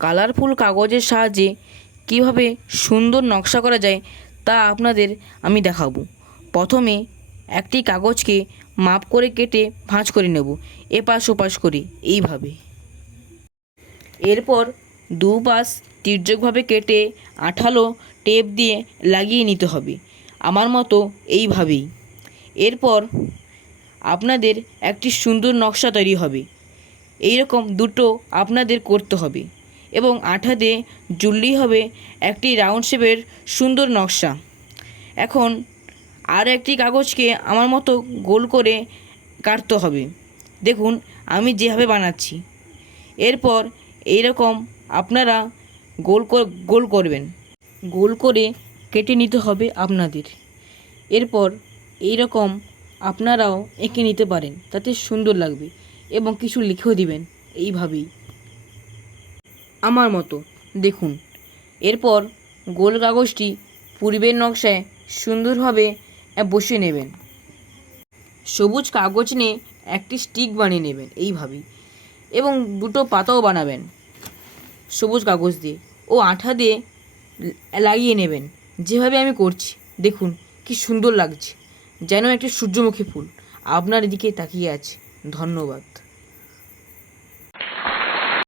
Colourful কাগজের সাহায্যে কীভাবে সুন্দর নকশা করা যায় তা আপনাদের আমি দেখাবো। প্রথমে একটি কাগজকে মাপ করে কেটে ভাঁজ করে নেব এপাশ ওপাশ করে এইভাবে। এরপর দুপাশ তির্যকভাবে কেটে আঠালো টেপ দিয়ে লাগিয়ে নিতে হবে আমার মতো এইভাবেই। এরপর আপনাদের একটি সুন্দর নকশা তৈরি হবে। এই রকম দুটো আপনাদের করতে হবে এবং আঠা দিয়ে জুড়লেই হবে একটি রাউন্ড শেপের সুন্দর নকশা। এখন আর একটি কাগজকে আমার মতো গোল করে কাটতে হবে। দেখুন আমি যেভাবে বানাচ্ছি। এরপর এই রকম আপনারা গোল করবেন, গোল করে কেটে নিতে হবে আপনাদের। এরপর এই রকম আপনারাও এঁকে নিতে পারেন, তাতে সুন্দর লাগবে এবং কিছু লিখেও দিবেন এইভাবেই আমার মতো। দেখুন এরপর গোল কাগজটি পূর্বের নকশায় সুন্দরভাবে বসিয়ে নেবেন। সবুজ কাগজ নিয়ে একটি স্টিক বানিয়ে নেবেন এইভাবেই এবং দুটো পাতাও বানাবেন সবুজ কাগজ দিয়ে ও আঠা দিয়ে লাগিয়ে নেবেন যেভাবে আমি করছি। দেখুন কি সুন্দর লাগছে, যেন একটি সূর্যমুখী ফুল আপনার দিকে তাকিয়ে আছে। ধন্যবাদ।